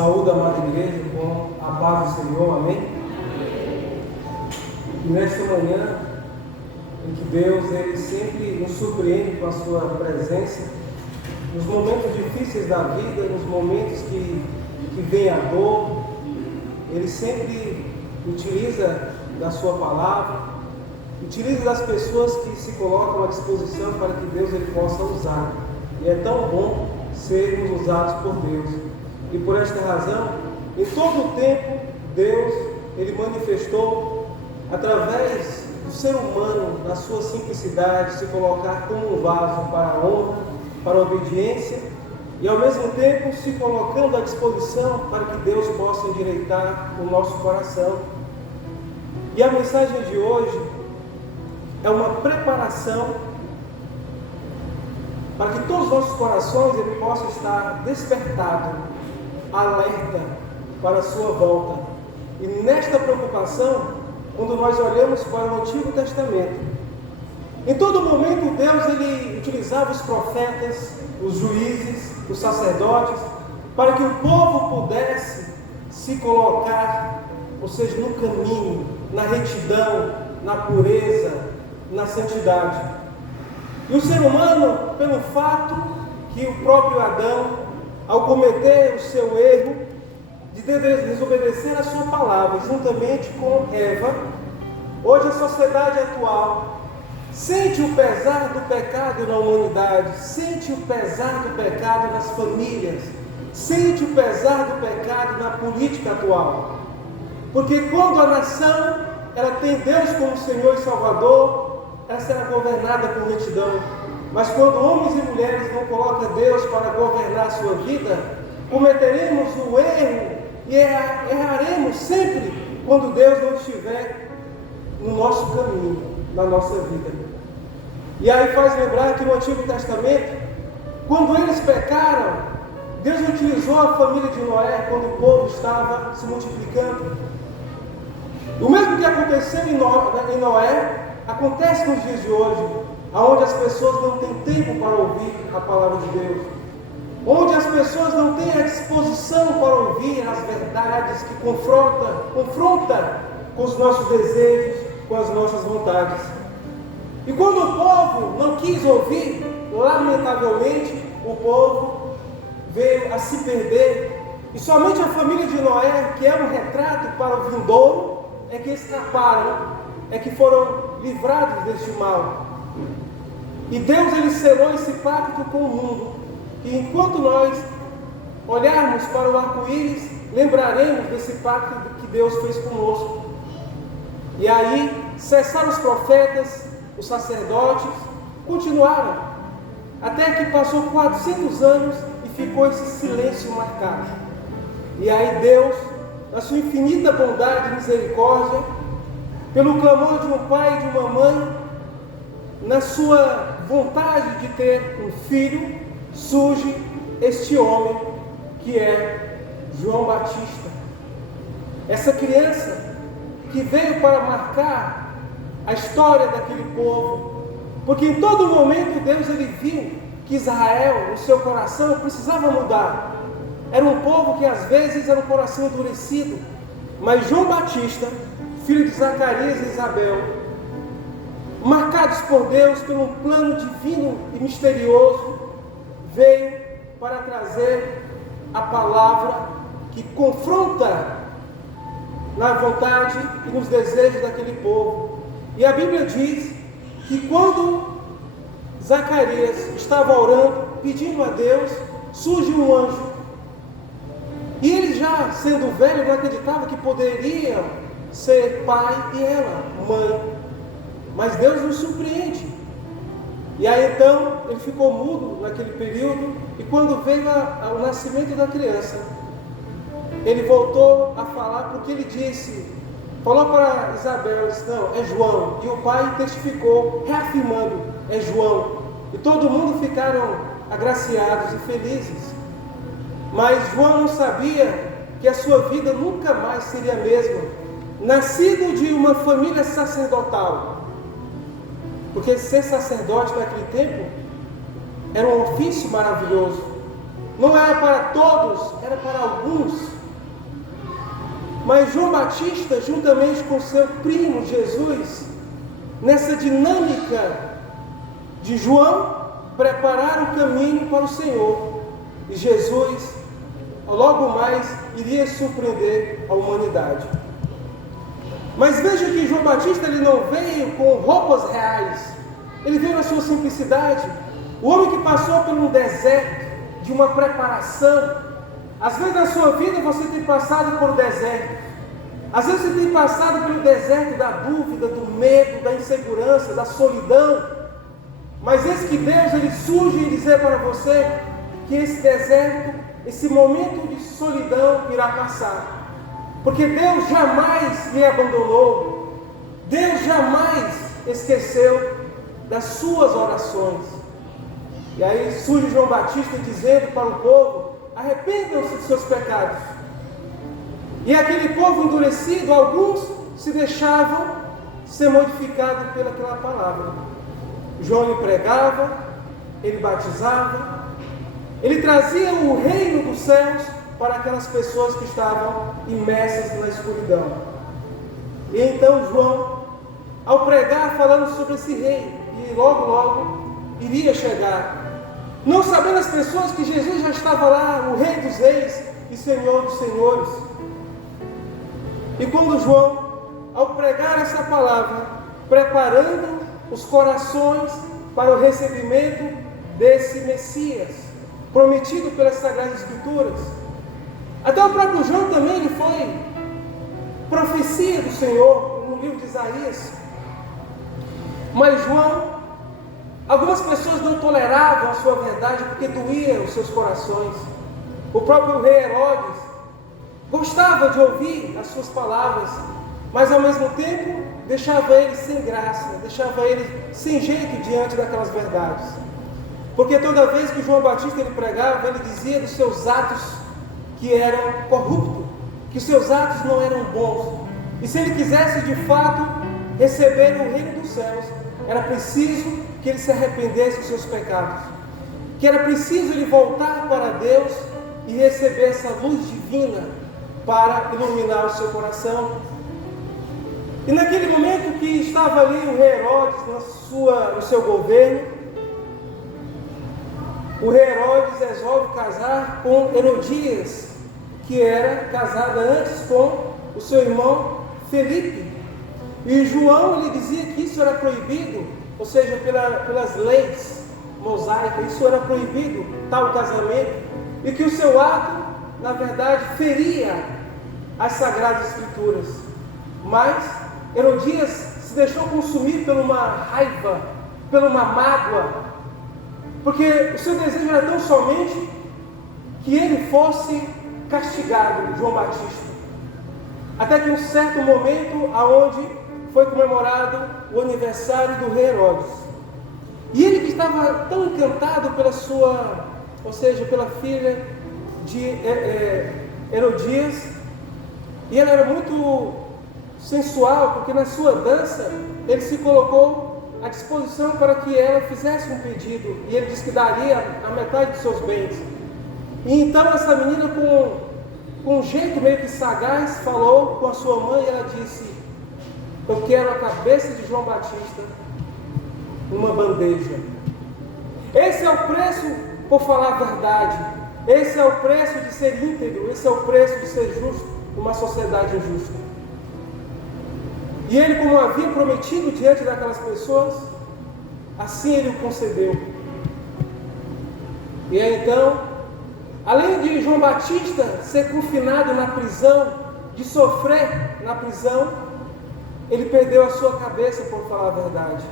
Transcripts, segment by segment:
Saúde, amada igreja, com a paz do Senhor, amém? E nesta manhã, em que Deus ele sempre nos surpreende com a sua presença, nos momentos difíceis da vida, nos momentos que vem a dor, Ele sempre utiliza da sua palavra, utiliza das pessoas que se colocam à disposição para que Deus ele possa usar. E é tão bom sermos usados por Deus. E por esta razão, em todo o tempo, Deus ele manifestou através do ser humano, na sua simplicidade, se colocar como um vaso para a honra, para a obediência, e ao mesmo tempo se colocando à disposição para que Deus possa endireitar o nosso coração. E a mensagem de hoje é uma preparação para que todos os nossos corações ele possam estar despertados, alerta para a sua volta. E nesta preocupação, quando nós olhamos para o Antigo Testamento, em todo momento Deus ele utilizava os profetas, os juízes, os sacerdotes, para que o povo pudesse se colocar, ou seja, no caminho, na retidão, na pureza, na santidade. E o ser humano, pelo fato que o próprio Adão, ao cometer o seu erro de desobedecer a sua palavra, juntamente com Eva, hoje a sociedade atual sente o pesar do pecado na humanidade, sente o pesar do pecado nas famílias, sente o pesar do pecado na política atual. Porque quando a nação ela tem Deus como Senhor e Salvador, ela será governada por retidão. Mas quando homens e mulheres não colocam Deus para governar a sua vida, cometeremos o erro e erraremos sempre quando Deus não estiver no nosso caminho, na nossa vida. E aí faz lembrar que no Antigo Testamento, quando eles pecaram, Deus utilizou a família de Noé quando o povo estava se multiplicando. O mesmo que aconteceu em Noé, acontece nos dias de hoje, onde as pessoas não têm tempo para ouvir a palavra de Deus, onde as pessoas não têm a disposição para ouvir as verdades que confronta com os nossos desejos, com as nossas vontades. E quando o povo não quis ouvir, lamentavelmente, o povo veio a se perder. E somente a família de Noé, que é um retrato para o vindouro, é que escaparam, é que foram livrados deste mal. E Deus ele selou esse pacto com o mundo. E enquanto nós olharmos para o arco-íris, lembraremos desse pacto que Deus fez conosco. E aí cessaram os profetas, os sacerdotes, continuaram, até que passou 400 anos e ficou esse silêncio marcado. E aí Deus, na sua infinita bondade e misericórdia, pelo clamor de um pai e de uma mãe, na sua vontade de ter um filho, surge este homem que é João Batista. Essa criança que veio para marcar a história daquele povo, porque em todo momento Deus ele viu que Israel, o seu coração precisava mudar. Era um povo que às vezes era um coração endurecido, mas João Batista, filho de Zacarias e Isabel, marcados por Deus pelo plano divino e misterioso, veio para trazer a palavra que confronta na vontade e nos desejos daquele povo. E a Bíblia diz que quando Zacarias estava orando, pedindo a Deus, surge um anjo. E ele, já sendo velho, não acreditava que poderia ser pai e ela, mãe. Mas Deus nos surpreende. E aí então, ele ficou mudo naquele período, e quando veio o nascimento da criança, ele voltou a falar, porque ele falou para Isabel, disse, não, é João. E o pai testificou, reafirmando, é João. E todo mundo ficaram agraciados e felizes. Mas João não sabia que a sua vida nunca mais seria a mesma. Nascido de uma família sacerdotal. Porque ser sacerdote naquele tempo era um ofício maravilhoso. Não era para todos, era para alguns. Mas João Batista, juntamente com seu primo Jesus, nessa dinâmica de João, prepararam o caminho para o Senhor. E Jesus, logo mais, iria surpreender a humanidade. Mas veja que João Batista ele não veio com roupas reais. Ele veio na sua simplicidade. O homem que passou por um deserto de uma preparação. Às vezes na sua vida você tem passado por um deserto. Às vezes você tem passado pelo deserto da dúvida, do medo, da insegurança, da solidão. Mas eis que Deus ele surge em dizer para você que esse deserto, esse momento de solidão irá passar. Porque Deus jamais lhe abandonou. Deus jamais esqueceu das suas orações. E aí surge João Batista dizendo para o povo: arrependam-se de seus pecados. E aquele povo endurecido, alguns se deixavam ser modificados pelaquela palavra. João lhe pregava, ele batizava, ele trazia o reino dos céus para aquelas pessoas que estavam imersas na escuridão. E então João, ao pregar falando sobre esse rei, e logo iria chegar, não sabendo as pessoas que Jesus já estava lá, o Rei dos Reis e Senhor dos Senhores. E quando João, ao pregar essa palavra, preparando os corações para o recebimento desse Messias, prometido pelas Sagradas Escrituras, até o próprio João também ele foi profecia do Senhor no livro de Isaías. Mas João, algumas pessoas não toleravam a sua verdade porque doía os seus corações. O próprio rei Herodes gostava de ouvir as suas palavras, mas ao mesmo tempo deixava ele sem graça, deixava ele sem jeito diante daquelas verdades. Porque toda vez que João Batista ele pregava, ele dizia dos seus atos que eram corruptos, que os seus atos não eram bons. E se ele quisesse de fato receber o reino dos céus, era preciso que ele se arrependesse dos seus pecados, que era preciso ele voltar para Deus e receber essa luz divina para iluminar o seu coração. E naquele momento que estava ali o rei Herodes no seu governo, o rei Herodes resolve casar com Herodias, que era casada antes com o seu irmão Felipe. E João lhe dizia que isso era proibido, ou seja, pelas leis mosaicas, isso era proibido, tal casamento, e que o seu ato, na verdade, feria as Sagradas Escrituras. Mas Herodias se deixou consumir por uma raiva, por uma mágoa, porque o seu desejo era tão somente que ele fosse castigado, João Batista. Até que um certo momento, aonde foi comemorado o aniversário do rei Herodes. E ele que estava tão encantado pela sua, ou seja, pela filha de Herodias, e ela era muito sensual, porque na sua dança ele se colocou à disposição para que ela fizesse um pedido, e ele disse que daria a metade dos seus bens. E então essa menina, com um jeito meio que sagaz, falou com a sua mãe, e ela disse: eu quero a cabeça de João Batista numa bandeja. Esse é o preço por falar a verdade, esse é o preço de ser íntegro, esse é o preço de ser justo numa sociedade injusta. E ele, como havia prometido diante daquelas pessoas, assim ele o concedeu. E aí então, além de João Batista ser confinado na prisão, de sofrer na prisão, ele perdeu a sua cabeça por falar a verdade.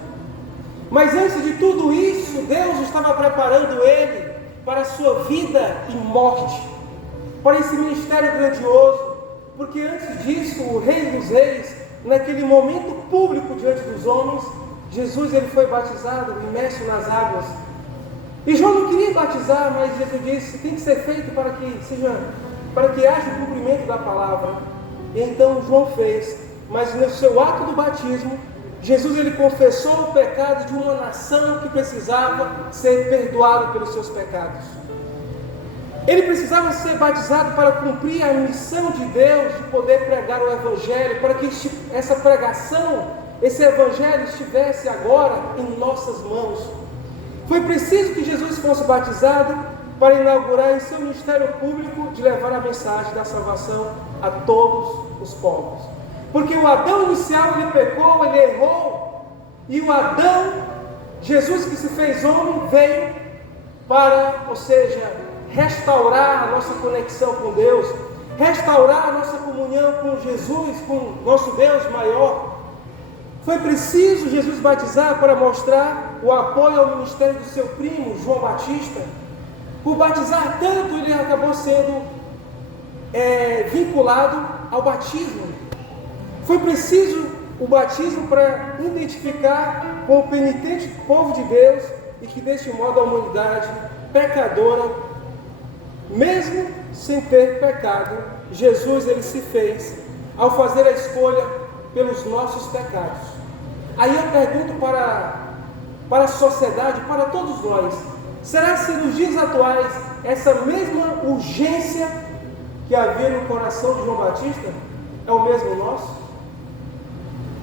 Mas antes de tudo isso, Deus estava preparando ele para a sua vida e morte, para esse ministério grandioso, porque antes disso, o Rei dos Reis, naquele momento público diante dos homens, Jesus ele foi batizado, imerso nas águas. E João não queria batizar, mas Jesus disse: tem que ser feito para que haja o cumprimento da palavra. E então João fez. Mas no seu ato do batismo, Jesus ele confessou o pecado de uma nação que precisava ser perdoado pelos seus pecados. Ele precisava ser batizado para cumprir a missão de Deus, de poder pregar o Evangelho, para que essa pregação, esse Evangelho estivesse agora em nossas mãos. Foi preciso que Jesus fosse batizado para inaugurar em seu ministério público de levar a mensagem da salvação a todos os povos. Porque o Adão inicial, ele pecou, ele errou, e o Adão, Jesus que se fez homem, veio para, ou seja, restaurar a nossa conexão com Deus, restaurar a nossa comunhão com Jesus, com nosso Deus maior. Foi preciso Jesus batizar para mostrar o apoio ao ministério do seu primo, João Batista. Por batizar tanto, ele acabou sendo vinculado ao batismo. Foi preciso o batismo para identificar com o penitente povo de Deus e que deste modo a humanidade pecadora, mesmo sem ter pecado, Jesus ele se fez ao fazer a escolha pelos nossos pecados. Aí eu pergunto para a sociedade, para todos nós: será que nos dias atuais essa mesma urgência que havia no coração de João Batista é o mesmo nosso?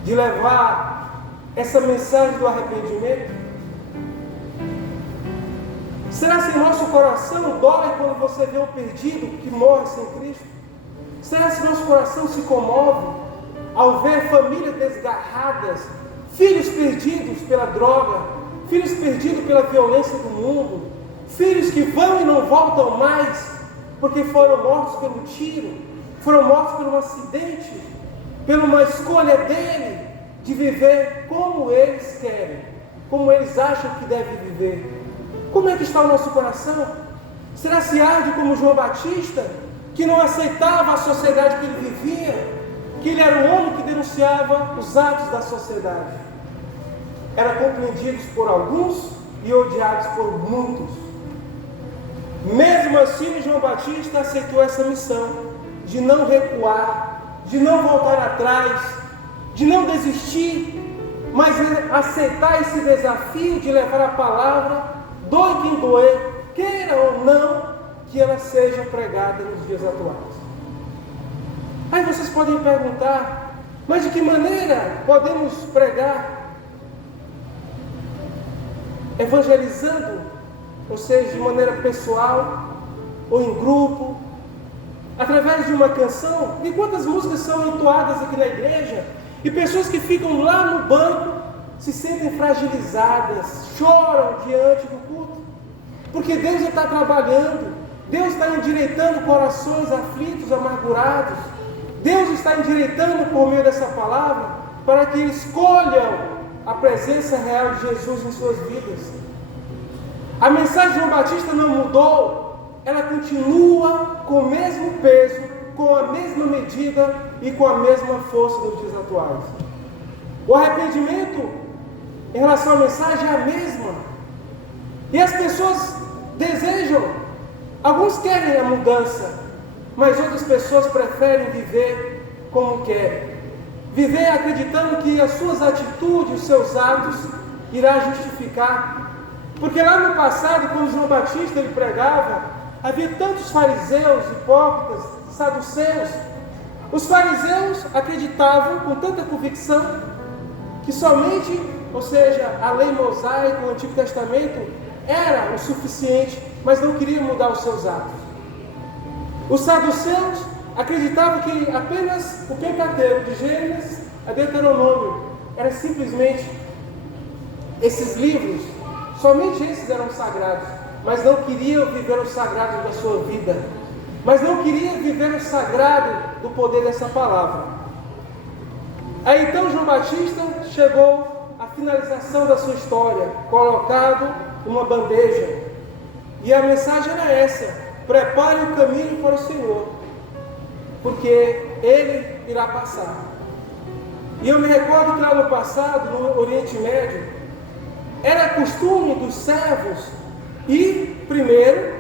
De levar essa mensagem do arrependimento? Será que nosso coração dói quando você vê um perdido que morre sem Cristo? Será que nosso coração se comove ao ver famílias desgarradas, filhos perdidos pela droga, filhos perdidos pela violência do mundo, filhos que vão e não voltam mais, porque foram mortos pelo tiro, foram mortos por um acidente, por uma escolha dele de viver como eles querem, como eles acham que devem viver? Como é que está o nosso coração? Será se arde como João Batista, que não aceitava a sociedade que ele vivia, que ele era um homem que denunciava os atos da sociedade? Era compreendido por alguns e odiados por muitos. Mesmo assim, João Batista aceitou essa missão de não recuar, de não voltar atrás, de não desistir, mas aceitar esse desafio de levar a palavra, doe quem doer, queira ou não que ela seja pregada nos dias atuais. Aí vocês podem perguntar: mas de que maneira podemos pregar? Evangelizando, ou seja, de maneira pessoal ou em grupo, através de uma canção? E quantas músicas são entoadas aqui na igreja e pessoas que ficam lá no banco se sentem fragilizadas, choram diante do culto, porque Deus está trabalhando, Deus está endireitando corações aflitos, amargurados. Deus está endireitando por meio dessa palavra para que escolham a presença real de Jesus em suas vidas. A mensagem de João Batista não mudou, ela continua com o mesmo peso, com a mesma medida e com a mesma força nos dias atuais. O arrependimento em relação à mensagem é a mesma. E as pessoas desejam, alguns querem a mudança, mas outras pessoas preferem viver como querem. Viver acreditando que as suas atitudes, os seus atos, irá justificar. Porque lá no passado, quando João Batista ele pregava, havia tantos fariseus, hipócritas, saduceus. Os fariseus acreditavam com tanta convicção que somente, ou seja, a lei mosaica, o Antigo Testamento, era o suficiente, mas não queriam mudar os seus atos. Os saduceus acreditavam que apenas o Pentateuco, de Gênesis a Deuteronômio, era simplesmente esses livros, somente esses eram sagrados, mas não queriam viver o sagrado da sua vida, mas não queriam viver o sagrado do poder dessa palavra. Aí então João Batista chegou à finalização da sua história, colocado numa bandeja, e a mensagem era essa: prepare o caminho para o Senhor, porque Ele irá passar. E eu me recordo que lá no passado, no Oriente Médio, era costume dos servos ir primeiro,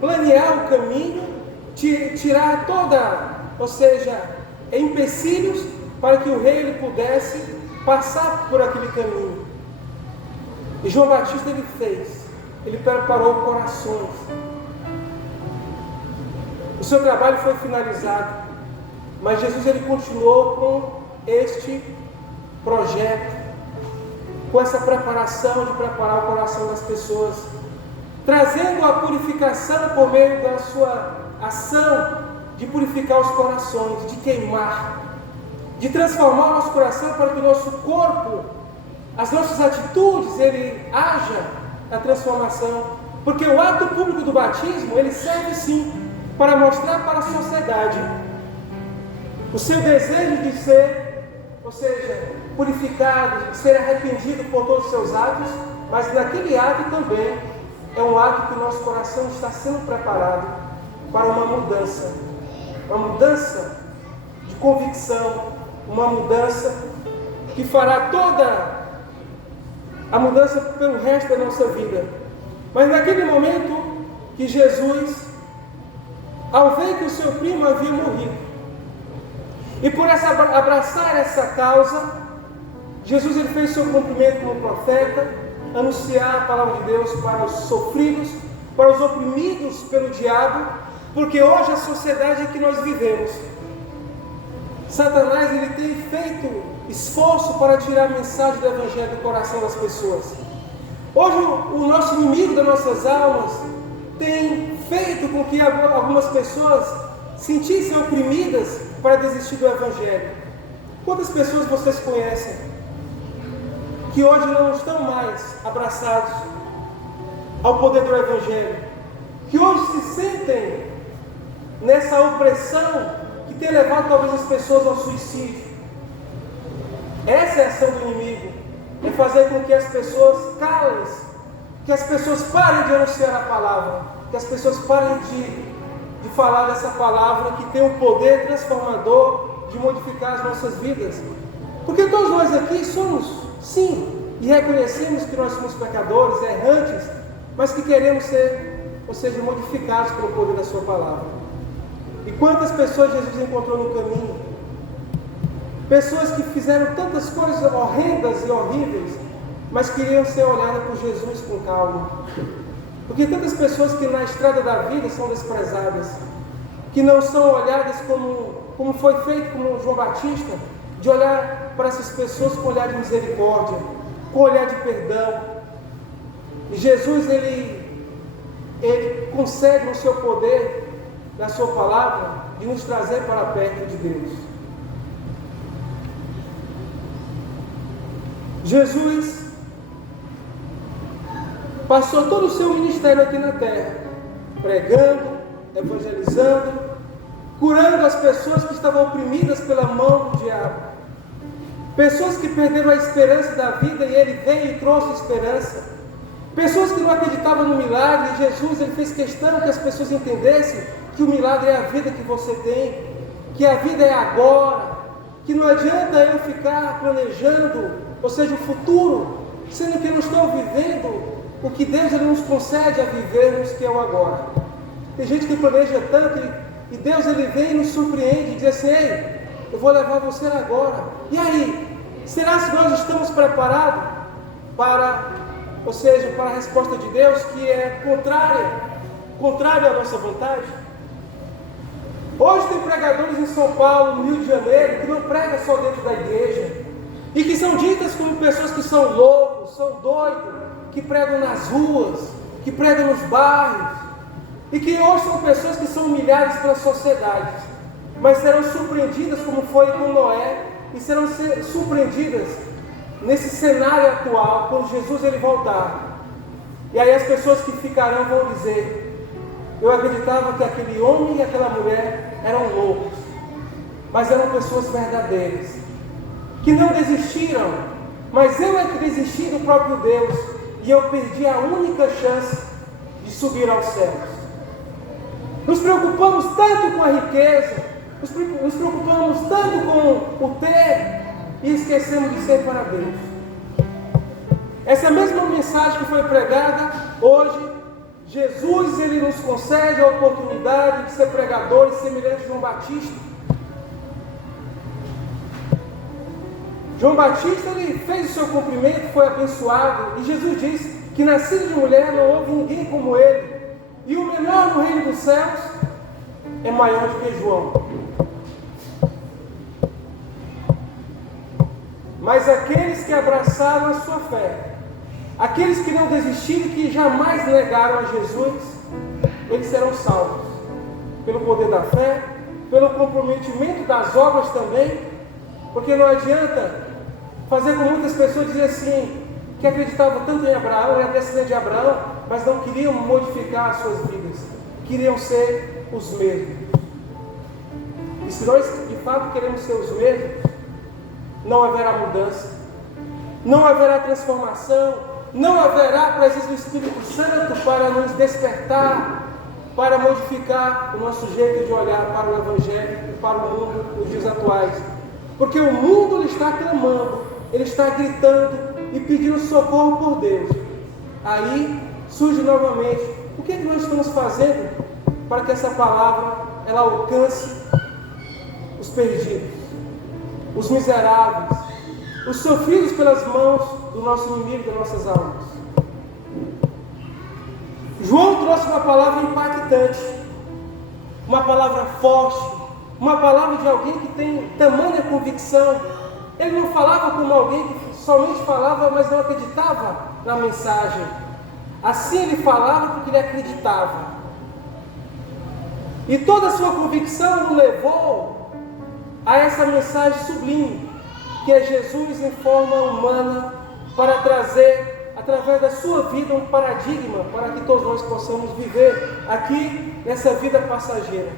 planear o caminho, tirar ou seja, empecilhos para que o rei ele pudesse passar por aquele caminho. E João Batista ele preparou corações. O seu trabalho foi finalizado, mas Jesus ele continuou com este projeto, com essa preparação de preparar o coração das pessoas, trazendo a purificação por meio da sua ação de purificar os corações, de queimar, de transformar o nosso coração para que o nosso corpo, as nossas atitudes, ele haja a transformação. Porque o ato público do batismo, ele serve sim para mostrar para a sociedade o seu desejo de ser, ou seja, purificado, de ser arrependido por todos os seus atos, mas naquele ato também é um ato que o nosso coração está sendo preparado para uma mudança de convicção, uma mudança que fará toda a mudança pelo resto da nossa vida. Mas naquele momento que Jesus, ao ver que o seu primo havia morrido, e por abraçar essa causa, Jesus ele fez seu cumprimento como profeta, anunciar a palavra de Deus para os sofridos, para os oprimidos pelo diabo, porque hoje a sociedade que nós vivemos, Satanás ele tem feito esforço para tirar a mensagem do Evangelho do coração das pessoas. Hoje o nosso inimigo das nossas almas tem feito com que algumas pessoas sentissem oprimidas para desistir do Evangelho. Quantas pessoas vocês conhecem que hoje não estão mais abraçados ao poder do Evangelho, que hoje se sentem nessa opressão que tem levado talvez as pessoas ao suicídio? Essa é a ação do inimigo, é fazer com que as pessoas calem, que as pessoas parem de anunciar a palavra, que as pessoas parem de falar dessa palavra que tem um poder transformador de modificar as nossas vidas. Porque todos nós aqui somos, sim, e reconhecemos que nós somos pecadores, errantes, mas que queremos ser, ou seja, modificados pelo poder da sua palavra. E quantas pessoas Jesus encontrou no caminho? Pessoas que fizeram tantas coisas horrendas e horríveis, mas queriam ser olhadas por Jesus com calma. Porque tantas pessoas que na estrada da vida são desprezadas, que não são olhadas como foi feito com João Batista, de olhar para essas pessoas com olhar de misericórdia, com olhar de perdão. E Jesus, ele concede no seu poder, na sua palavra, de nos trazer para perto de Deus. Jesus passou todo o seu ministério aqui na terra, pregando, evangelizando, curando as pessoas que estavam oprimidas pela mão do diabo, pessoas que perderam a esperança da vida e ele veio e trouxe esperança, pessoas que não acreditavam no milagre, e Jesus ele fez questão que as pessoas entendessem que o milagre é a vida que você tem, que a vida é agora, que não adianta eu ficar planejando, ou seja, o futuro, sendo que eu não estou vivendo o que Deus ele nos concede a vivermos, que é o agora. Tem gente que planeja tanto e Deus ele vem e nos surpreende e diz assim: ei, eu vou levar você agora. E aí? Será que nós estamos preparados para, ou seja, para a resposta de Deus que é contrária à nossa vontade? Hoje tem pregadores em São Paulo, no Rio de Janeiro, que não pregam só dentro da igreja, e que são ditas como pessoas que são loucos, são doidos, que pregam nas ruas, que pregam nos bairros, e que hoje são pessoas que são humilhadas pela sociedade, mas serão surpreendidas como foi com Noé, e serão surpreendidas nesse cenário atual, quando Jesus ele voltar. E aí as pessoas que ficarão vão dizer: eu acreditava que aquele homem e aquela mulher eram loucos, mas eram pessoas verdadeiras, que não desistiram, mas eu é que desisti do próprio Deus, e eu perdi a única chance de subir aos céus. Nos preocupamos tanto com a riqueza, nos preocupamos tanto com o ter, e esquecemos de ser para Deus. Essa mesma mensagem que foi pregada hoje, Jesus ele nos concede a oportunidade de ser pregadores semelhantes a João Batista. João Batista ele fez o seu cumprimento, foi abençoado, e Jesus disse que nascido de mulher não houve ninguém como ele, e o menor no reino dos céus é maior do que João. Mas aqueles que abraçaram a sua fé, aqueles que não desistiram, que jamais negaram a Jesus, eles serão salvos. Pelo poder da fé, pelo comprometimento das obras também, porque não adianta fazer como muitas pessoas dizer assim, que acreditavam tanto em Abraão, era descendente de Abraão, mas não queriam modificar as suas vidas, queriam ser os mesmos. E se nós de fato queremos ser os mesmos, não haverá mudança, não haverá transformação, não haverá presença do Espírito Santo para nos despertar, para modificar o nosso jeito de olhar para o Evangelho e para o mundo nos dias atuais. Porque o mundo ele está clamando, ele está gritando e pedindo socorro por Deus. Aí surge novamente, o que é que nós estamos fazendo para que essa palavra ela alcance os perdidos, os miseráveis, os sofridos pelas mãos do nosso inimigo, das nossas almas? João trouxe uma palavra impactante, uma palavra forte, uma palavra de alguém que tem tamanha convicção. Ele não falava como alguém que somente falava, mas não acreditava na mensagem. Assim ele falava porque ele acreditava. E toda a sua convicção o levou a essa mensagem sublime, que é Jesus em forma humana, para trazer, através da sua vida, um paradigma para que todos nós possamos viver aqui nessa vida passageira.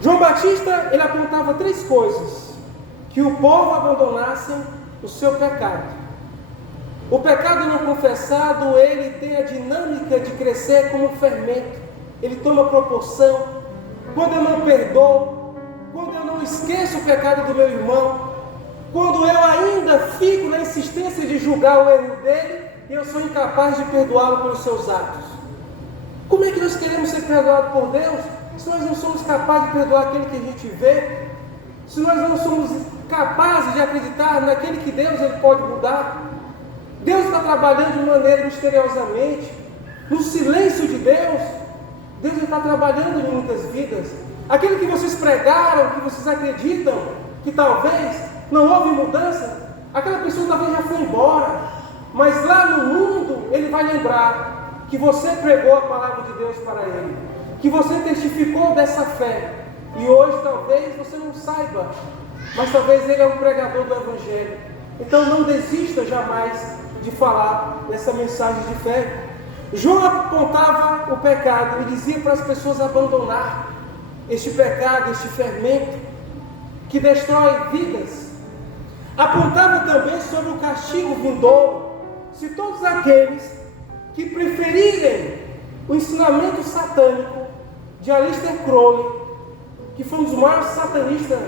João Batista, ele apontava 3 coisas: que o povo abandonasse o seu pecado. O pecado não confessado, ele tem a dinâmica de crescer como um fermento. Ele toma proporção. Quando eu não perdoo, quando eu não esqueço o pecado do meu irmão, quando eu ainda fico na insistência de julgar o erro dele, e eu sou incapaz de perdoá-lo pelos seus atos. Como é que nós queremos ser perdoados por Deus, se nós não somos capazes de perdoar aquele que a gente vê? Se nós não somos capazes de acreditar naquele que Deus ele pode mudar? Deus está trabalhando de maneira misteriosamente, no silêncio de Deus. Deus está trabalhando em muitas vidas. Aquilo que vocês pregaram, que vocês acreditam que talvez não houve mudança, aquela pessoa talvez já foi embora, mas lá no mundo ele vai lembrar que você pregou a palavra de Deus para ele, que você testificou dessa fé, e hoje talvez você não saiba, mas talvez ele é um pregador do Evangelho. Então não desista jamais de falar dessa mensagem de fé. João apontava o pecado e dizia para as pessoas abandonar este pecado, este fermento que destrói vidas. Apontava também sobre o castigo vindouro, se todos aqueles que preferirem o ensinamento satânico de Aleister Crowley, que foi um dos maiores satanistas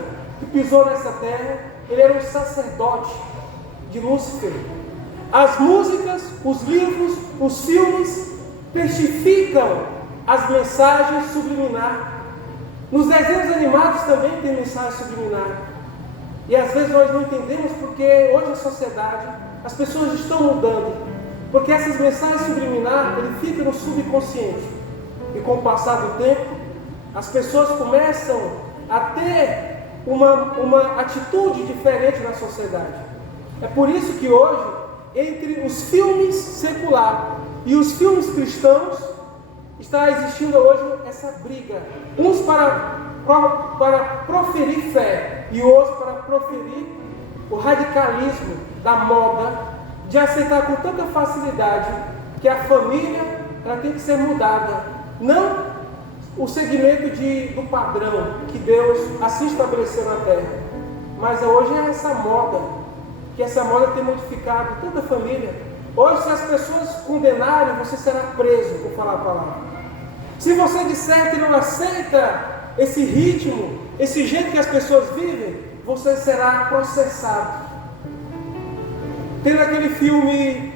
que pisou nessa terra, ele era um sacerdote de Lúcifer. As músicas, os livros, os filmes testificam as mensagens subliminares. Nos desenhos animados também tem mensagem subliminar. E às vezes nós não entendemos porque hoje a sociedade, as pessoas estão mudando. Porque essas mensagens subliminares, ele fica no subconsciente. E com o passar do tempo, as pessoas começam a ter uma atitude diferente na sociedade. É por isso que hoje, entre os filmes seculares e os filmes cristãos, está existindo hoje essa briga. Uns para proferir fé e outros para proferir o radicalismo da moda, de aceitar com tanta facilidade que a família ela tem que ser mudada. Não o segmento do padrão que Deus assim estabeleceu na terra. Mas hoje é essa moda, que essa moda tem modificado tanta família. Hoje, se as pessoas condenarem, você será preso por falar a palavra. Se você disser que não aceita esse ritmo, esse jeito que as pessoas vivem, você será processado. Tem naquele filme,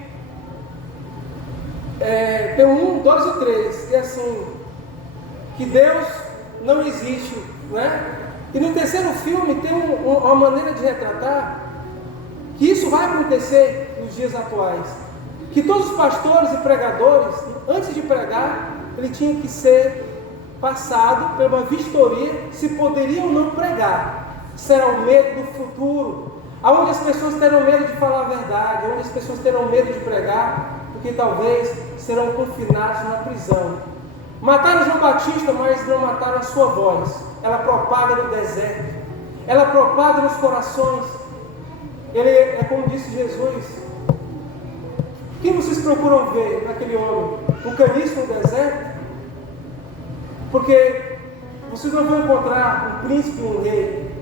tem 1, 2 e 3, que é assim, que Deus não existe, né? E no terceiro filme tem uma maneira de retratar que isso vai acontecer nos dias atuais. Que todos os pastores e pregadores, antes de pregar, ele tinha que ser passado, pela vistoria, se poderia ou não pregar. Será o medo do futuro, aonde as pessoas terão medo de falar a verdade, onde as pessoas terão medo de pregar, porque talvez serão confinados na prisão. Mataram João Batista, mas não mataram a sua voz. Ela propaga no deserto, ela propaga nos corações. Ele é como disse Jesus: quem vocês procuram ver naquele homem? Um caniço no deserto? Porque vocês não vão encontrar um príncipe, um rei,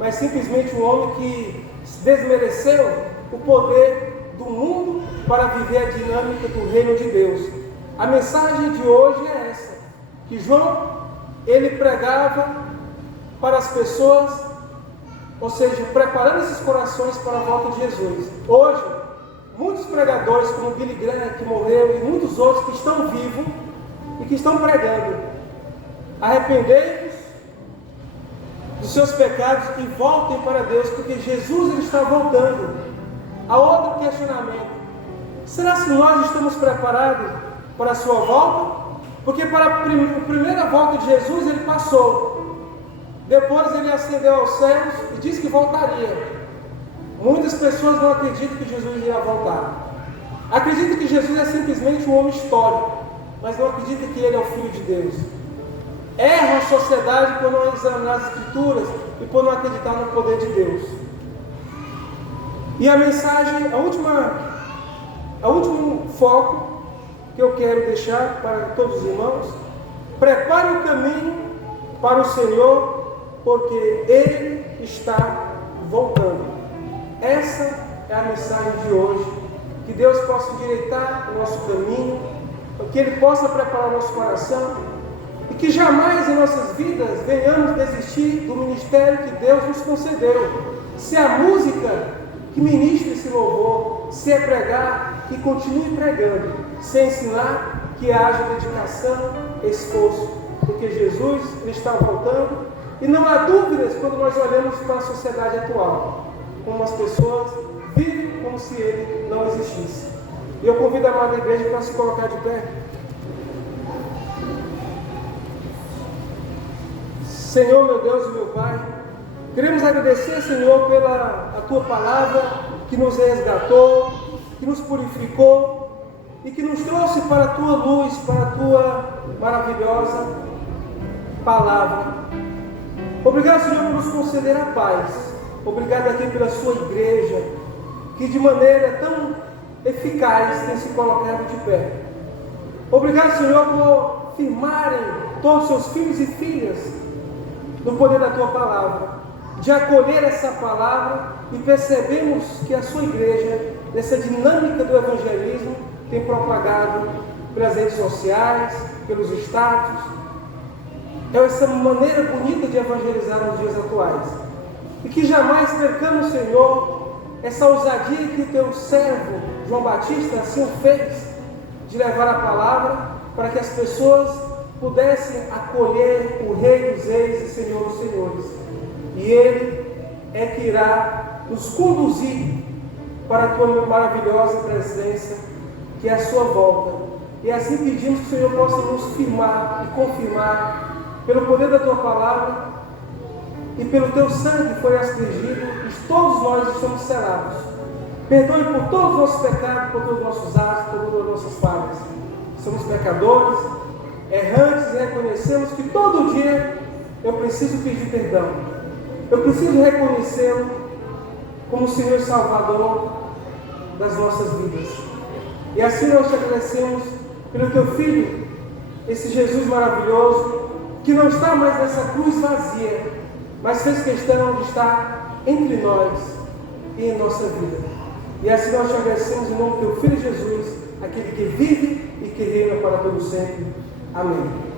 mas simplesmente um homem que desmereceu o poder do mundo para viver a dinâmica do reino de Deus. A mensagem de hoje é essa, que João, ele pregava para as pessoas, ou seja, preparando esses corações para a volta de Jesus. Hoje, muitos pregadores, como Billy Graham, que morreu, e muitos outros que estão vivos e que estão pregando: arrependei-vos dos seus pecados e voltem para Deus, porque Jesus ele está voltando. Há outro questionamento: será que nós estamos preparados para a sua volta? Porque para a primeira volta de Jesus ele passou, depois ele ascendeu aos céus e disse que voltaria. Muitas pessoas não acreditam que Jesus irá voltar. Acreditam que Jesus é simplesmente um homem histórico, mas não acreditam que ele é o Filho de Deus. Erra a sociedade por não examinar as Escrituras e por não acreditar no poder de Deus. E a mensagem, o último foco que eu quero deixar para todos os irmãos: prepare o caminho para o Senhor, porque Ele está voltando. Essa é a mensagem de hoje. Que Deus possa endireitar o nosso caminho, que Ele possa preparar o nosso coração, e que jamais em nossas vidas venhamos desistir do ministério que Deus nos concedeu. Se a música, que ministre esse louvor; se é pregar, que continue pregando; se é ensinar, que haja dedicação, esforço, porque Jesus ele está voltando. E não há dúvidas quando nós olhamos para a sociedade atual, como as pessoas vivem como se ele não existisse. E eu convido a amada igreja para se colocar de pé. Senhor, meu Deus e meu Pai, queremos agradecer, Senhor, pela a Tua palavra que nos resgatou, que nos purificou e que nos trouxe para a Tua luz, para a Tua maravilhosa palavra. Obrigado, Senhor, por nos conceder a paz. Obrigado aqui pela Sua igreja, que de maneira tão eficaz tem se colocado de pé. Obrigado, Senhor, por firmarem todos os seus filhos e filhas no poder da Tua palavra, de acolher essa palavra, e percebemos que a Sua igreja, nessa dinâmica do evangelismo, tem propagado pelas redes sociais, pelos status. É essa maneira bonita de evangelizar nos dias atuais. E que jamais percamos, Senhor, essa ousadia que o Teu servo João Batista assim o fez, de levar a palavra para que as pessoas pudessem acolher o Rei dos Reis e Senhor dos Senhores. E Ele é que irá nos conduzir para a Tua maravilhosa presença, que é a Sua volta. E assim pedimos que o Senhor possa nos firmar e confirmar pelo poder da Tua palavra e pelo Teu sangue que foi aspergido, e todos nós estamos selados. Perdoe por todos os nossos pecados, por todos os nossos atos, por todas as nossas falhas. Somos pecadores, errantes, e reconhecemos que todo dia eu preciso pedir perdão. Eu preciso reconhecê-lo como o Senhor Salvador das nossas vidas. E assim nós te agradecemos pelo Teu Filho, esse Jesus maravilhoso, que não está mais nessa cruz vazia, mas fez questão de estar entre nós e em nossa vida. E assim nós te agradecemos em nome do Teu Filho Jesus, aquele que vive e que reina para todo sempre. Amém.